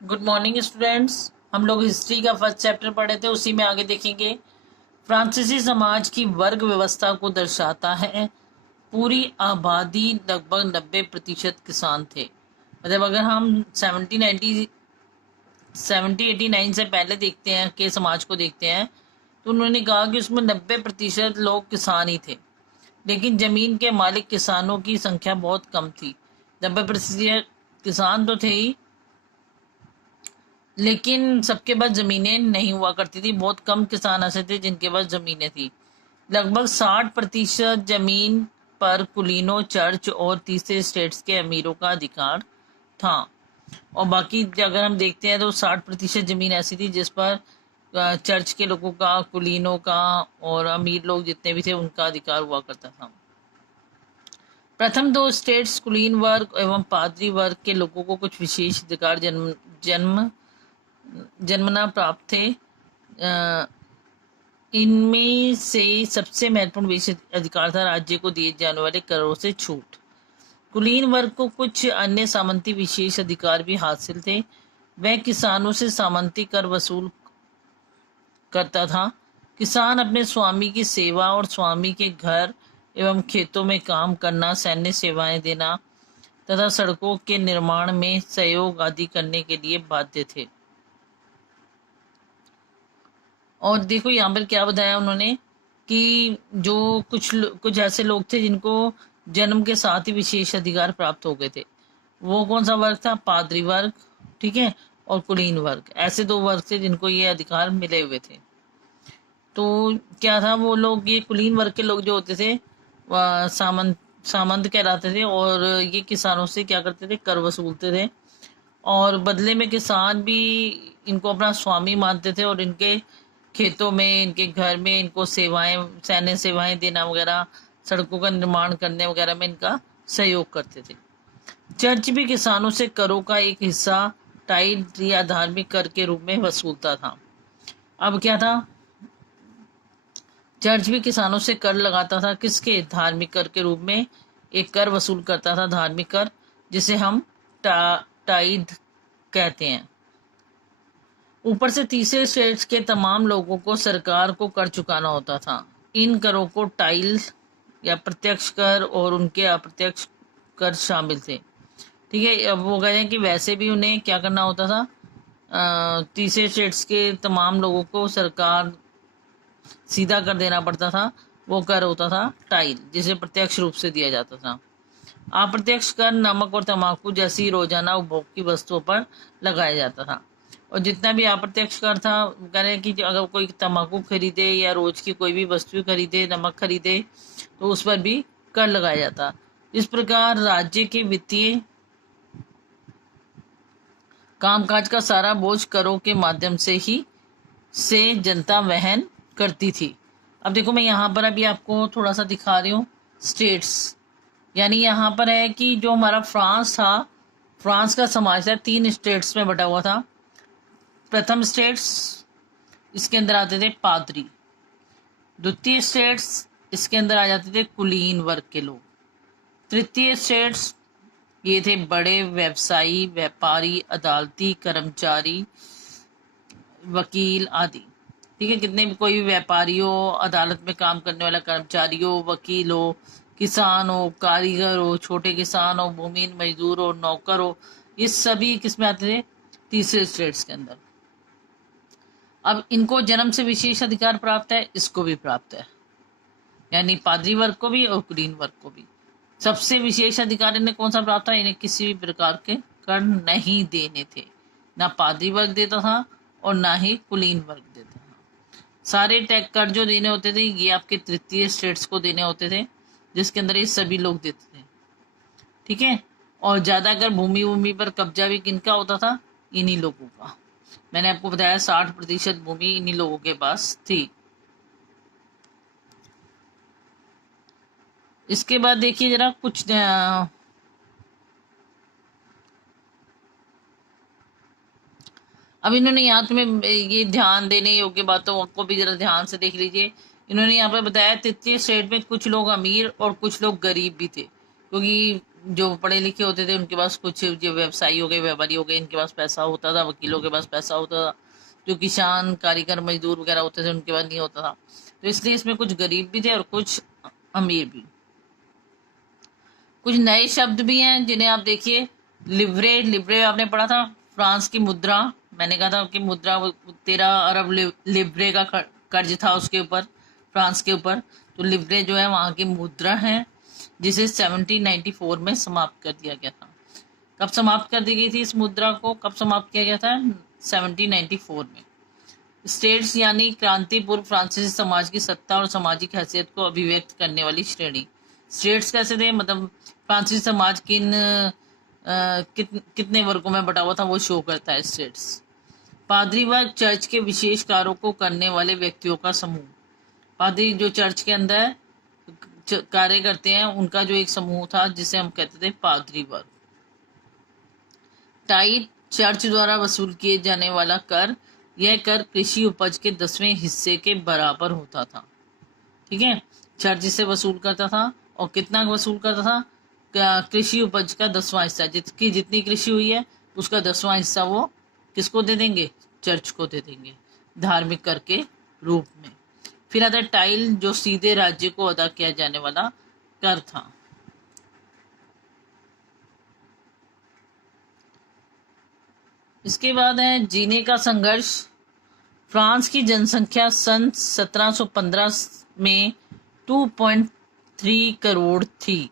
Good morning students. हम लोग history का फर्स्ट चैप्टर पढ़े थे, उसी में आगे देखेंगे। फ्रांसीसी समाज की वर्ग व्यवस्था को दर्शाता है। पूरी आबादी लगभग 90% किसान थे। मतलब अगर हम 1789 से पहले देखते हैं के समाज को देखते हैं, तो उन्होंने कहा कि उसमें 90% लोग किसान ही थे। लेकिन जमीन के मालिक किसानों की संख्या बहुत कम थी। 90% किसान तो थे ही, लेकिन सबके पास जमीनें नहीं हुआ करती थी। बहुत कम किसान ऐसे थे जिनके पास जमीनें थी। लगभग 60% जमीन पर कुलीनों, चर्च और तीसरे स्टेट्स के अमीरों का अधिकार था। और बाकी अगर हम देखते हैं तो 60% जमीन ऐसी थी जिस पर चर्च के लोगों का, कुलीनों का और अमीर लोग जितने भी थे उनका अधिकार हुआ करता था। प्रथम दो स्टेट्स कुलीन वर्ग एवं पादरी वर्ग के लोगों को कुछ विशेष अधिकार जन्म जन्मना प्राप्त थे। इनमें से सबसे महत्वपूर्ण विशेष अधिकार था राज्य को दिए जाने वाले करों से छूट। कुलीन वर्ग को कुछ अन्य सामंती विशेष अधिकार भी हासिल थे। वह किसानों से सामंती कर वसूल करता था। किसान अपने स्वामी की सेवा और स्वामी के घर एवं खेतों में काम करना, सैन्य सेवाएं देना तथा सड़कों के निर्माण में सहयोग आदि करने के लिए बाध्य थे। और देखो यहाँ पर क्या बताया उन्होंने कि जो कुछ ऐसे लोग थे जिनको जन्म के साथ ही विशेष अधिकार प्राप्त हो गए थे। वो कौन सा वर्ग था? पादरी वर्ग, ठीक है, और कुलीन वर्ग। ऐसे दो वर्ग थे जिनको ये अधिकार मिले हुए थे। तो क्या था, वो लोग, ये कुलीन वर्ग के लोग जो होते थे वह सामंत कहलाते थे, और ये किसानों से क्या करते थे? कर वसूलते थे। और बदले में किसान भी इनको अपना स्वामी मानते थे और इनके खेतों में, इनके घर में इनको सेवाएं, सैन्य सेवाएं देना वगैरह, सड़कों का निर्माण करने वगैरह में इनका सहयोग करते थे। चर्च भी किसानों से करों का एक हिस्सा टाइड या धार्मिक कर के रूप में वसूलता था। अब क्या था, चर्च भी किसानों से कर लगाता था। किसके? धार्मिक कर के रूप में एक कर वसूल करता था, धार्मिक कर, जिसे हम टाइड कहते हैं। ऊपर से तीसरे स्टेट्स के तमाम लोगों को सरकार को कर चुकाना होता था। इन करों को टाइल या प्रत्यक्ष कर और उनके अप्रत्यक्ष कर शामिल थे। ठीक है, अब वो कह रहे हैं कि वैसे भी उन्हें क्या करना होता था? तीसरे स्टेट्स के तमाम लोगों को सरकार सीधा कर देना पड़ता था। वो कर होता था टाइल, जिसे प्रत्यक्ष रूप से दिया जाता था। अप्रत्यक्ष कर नमक और तंबाकू जैसी रोजाना उपभोग की वस्तुओं पर लगाया जाता था। और जितना भी अप्रत्यक्ष कर था, कह रहे हैं कि अगर कोई तंबाकू खरीदे या रोज की कोई भी वस्तु खरीदे, नमक खरीदे, तो उस पर भी कर लगाया जाता। इस प्रकार राज्य के वित्तीय कामकाज का सारा बोझ करों के माध्यम से जनता वहन करती थी। अब देखो, मैं यहाँ पर अभी आपको थोड़ा सा दिखा रही हूँ स्टेट्स। यानी यहाँ पर है कि जो हमारा फ्रांस था, फ्रांस का समाज था, 3 स्टेट्स में बटा हुआ था। प्रथम स्टेट्स, इसके अंदर आते थे पादरी। द्वितीय स्टेट्स, इसके अंदर आ जाते थे कुलीन वर्ग के लोग। तृतीय स्टेट्स, ये थे बड़े व्यवसायी, व्यापारी, अदालती कर्मचारी, वकील आदि। ठीक है, कितने भी कोई भी व्यापारी हो, अदालत में काम करने वाला कर्मचारी हो, वकील हो, किसान हो, कारीगर हो, छोटे किसान हो, भूमिहीन मजदूर हो, नौकर हो, ये सभी किस में आते थे? तीसरे स्टेट्स के अंदर। अब इनको जन्म से विशेष अधिकार प्राप्त है, इसको भी प्राप्त है, यानी पादरी वर्ग को भी और कुलीन वर्ग को भी। सबसे विशेष अधिकार इन्हें कौन सा प्राप्त था? इन्हें किसी भी प्रकार के कर नहीं देने थे। ना पादरी वर्ग देता था और ना ही कुलीन वर्ग देता था। सारे टैक्स कर जो देने होते थे ये आपके तृतीय स्टेट्स को देने होते थे, जिसके अंदर ये सभी लोग देते थे। ठीक है, और ज्यादातर भूमि पर कब्जा भी किनका होता था? इन्हीं लोगों का। मैंने आपको बताया 60% भूमि इन्हीं लोगों के पास थी। इसके बाद देखिए जरा कुछ अब इन्होंने यहाँ तुम्हें ये ध्यान देने योग्य बातों को भी जरा ध्यान से देख लीजिए। इन्होंने यहाँ पर बताया तृतीय स्टेट में कुछ लोग अमीर और कुछ लोग गरीब भी थे, क्योंकि जो पढ़े लिखे होते थे उनके पास कुछ, जो व्यवसायी हो गए, व्यापारी हो गए, इनके पास पैसा होता था, वकीलों के पास पैसा होता था, जो किसान, कारीगर, मजदूर वगैरह होते थे उनके पास नहीं होता था। तो इसलिए इसमें कुछ गरीब भी थे और कुछ अमीर भी। कुछ नए शब्द भी हैं जिन्हें आप देखिए। लिवरे, लिवरे आपने पढ़ा था, फ्रांस की मुद्रा। मैंने कहा था कि मुद्रा 13 अरब लिवरे का कर्ज था उसके ऊपर, फ्रांस के ऊपर। तो लिवरे जो है वहां की मुद्रा है, जिसे 1794 में समाप्त कर दिया गया था। कब समाप्त कर दी गई थी इस मुद्रा को, कब समाप्त किया गया था? 1794 में। स्टेट्स यानी क्रांति पूर्व फ्रांसीसी समाज की सत्ता और सामाजिक हैसियत को अभिव्यक्त करने वाली श्रेणी। स्टेट्स कैसे थे, मतलब फ्रांसीसी समाज कितने वर्गों में बटा हुआ था वो शो करता है स्टेट्स। पादरी वर्ग चर्च के विशेष कार्यों को करने वाले व्यक्तियों का समूह। पादरी जो चर्च के अंदर कार्य करते हैं उनका जो एक समूह था जिसे हम कहते थे पादरी वर्ग। टाइट, चर्च द्वारा वसूल किए जाने वाला कर। यह कर कृषि उपज के 10वें हिस्से के बराबर होता था। ठीक है, चर्च इसे वसूल करता था और कितना वसूल करता था? कृषि उपज का 10वां हिस्सा, जितनी कृषि हुई है उसका 10वां हिस्सा वो किसको दे देंगे? चर्च को दे देंगे, धार्मिक कर के रूप में। फिर आता है टाइल, जो सीधे राज्य को अदा किया जाने वाला कर था। इसके बाद है जीने का संघर्ष। फ्रांस की जनसंख्या सन 1715 में 2.3 करोड़ थी,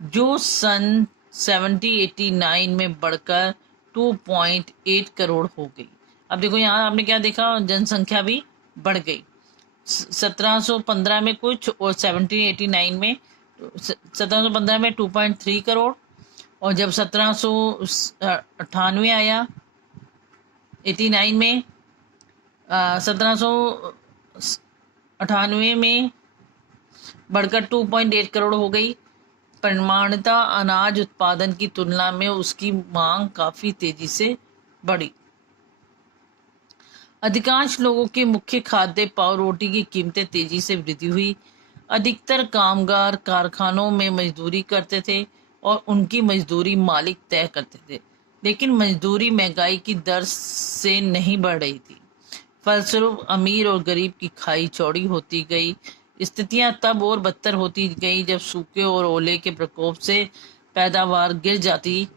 जो सन 1789 में बढ़कर 2.8 करोड़ हो गई। अब देखो यहाँ आपने क्या देखा, जनसंख्या भी बढ़ गई। 1715 में कुछ और 1789 में, 1715 में 2.3 करोड़, और जब 1798 आया 89 में, 1798 में बढ़कर 2.8 करोड़ हो गई। परिमाणता अनाज उत्पादन की तुलना में उसकी मांग काफी तेजी से बढ़ी। अधिकांश लोगों के मुख्य खाद्य पाव रोटी की कीमतें तेजी से वृद्धि हुई। अधिकतर कामगार कारखानों में मजदूरी करते थे और उनकी मजदूरी मालिक तय करते थे, लेकिन मजदूरी महंगाई की दर से नहीं बढ़ रही थी। फलस्वरूप अमीर और गरीब की खाई चौड़ी होती गई। स्थितियां तब और बदतर होती गई जब सूखे और ओले के प्रकोप से पैदावार गिर जाती।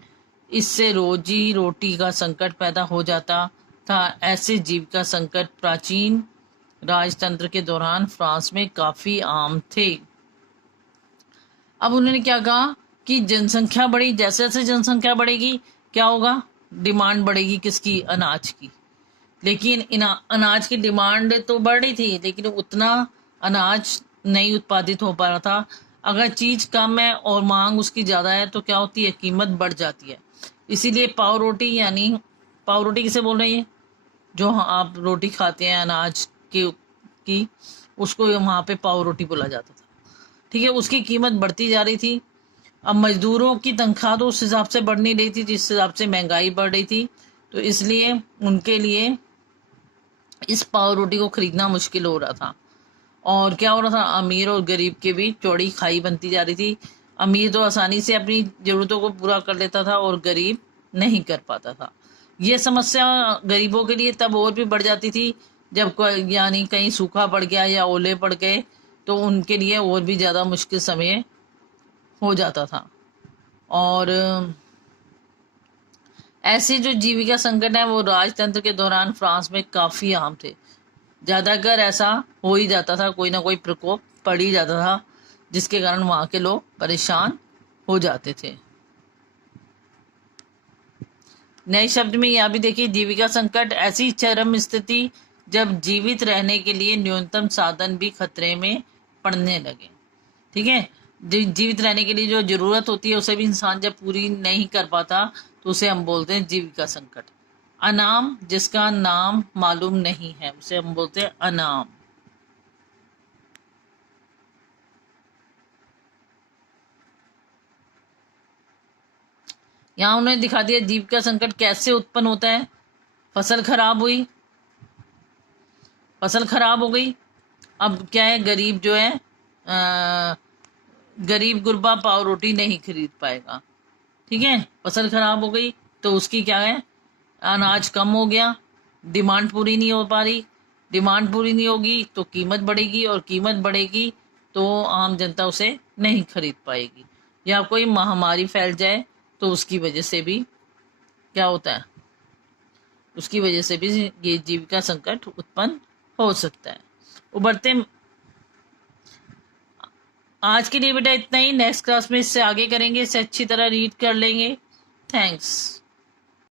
इससे रोजी रोटी का संकट पैदा हो जाता था। ऐसे जीविका संकट प्राचीन राजतंत्र के दौरान फ्रांस में काफी आम थे। अब उन्होंने क्या कहा कि जनसंख्या बढ़ी, जैसे जैसे जनसंख्या बढ़ेगी क्या होगा? डिमांड बढ़ेगी, किसकी? अनाज की। लेकिन अनाज की डिमांड तो बढ़ रही थी, लेकिन उतना अनाज नहीं उत्पादित हो पा रहा था। अगर चीज कम है और मांग उसकी ज्यादा है तो क्या होती है? कीमत बढ़ जाती है। इसीलिए पाव रोटी, यानी पाव रोटी किसे बोल रहे हैं? जो आप रोटी खाते हैं अनाज की, उसको वहां पे पाव रोटी बोला जाता था। ठीक है, उसकी कीमत बढ़ती जा रही थी। अब मजदूरों की तनख्वाह तो उस हिसाब से बढ़ नहीं रही थी जिस हिसाब से महंगाई बढ़ रही थी, तो इसलिए उनके लिए इस पाव रोटी को खरीदना मुश्किल हो रहा था। और क्या हो रहा था? अमीर और गरीब के बीच चौड़ी खाई बनती जा रही थी। अमीर तो आसानी से अपनी जरूरतों को पूरा कर लेता था और गरीब नहीं कर पाता था। ये समस्या गरीबों के लिए तब और भी बढ़ जाती थी जब यानी कहीं सूखा पड़ गया या ओले पड़ गए, तो उनके लिए और भी ज्यादा मुश्किल समय हो जाता था। और ऐसे जो जीविका संकट है वो राजतंत्र के दौरान फ्रांस में काफी आम थे। ज्यादातर ऐसा हो ही जाता था, कोई ना कोई प्रकोप पड़ ही जाता था जिसके कारण वहां के लोग परेशान हो जाते थे। नए शब्द में यह भी देखिए, जीविका संकट ऐसी चरम स्थिति जब जीवित रहने के लिए न्यूनतम साधन भी खतरे में पड़ने लगे। ठीक है, जीवित रहने के लिए जो जरूरत होती है उसे भी इंसान जब पूरी नहीं कर पाता तो उसे हम बोलते हैं जीविका संकट। अनाम, जिसका नाम मालूम नहीं है, उसे हम बोलते हैं अनाम। यहां उन्होंने दिखा दिया जीविका संकट कैसे उत्पन्न होता है। फसल खराब हुई, फसल खराब हो गई। अब क्या है, गरीब जो है गरीब गुरबा पाव रोटी नहीं खरीद पाएगा। ठीक है, फसल खराब हो गई तो उसकी क्या है, अनाज कम हो गया, डिमांड पूरी नहीं हो पा रही, डिमांड पूरी नहीं होगी तो कीमत बढ़ेगी, और कीमत बढ़ेगी तो आम जनता उसे नहीं खरीद पाएगी। या कोई महामारी फैल जाए तो उसकी वजह से भी क्या होता है, उसकी वजह से भी ये जीविका संकट उत्पन्न हो सकता है। उभरते आज के लिए बेटा इतना ही, नेक्स्ट क्लास में इससे आगे करेंगे, इससे अच्छी तरह रीड कर लेंगे। थैंक्स।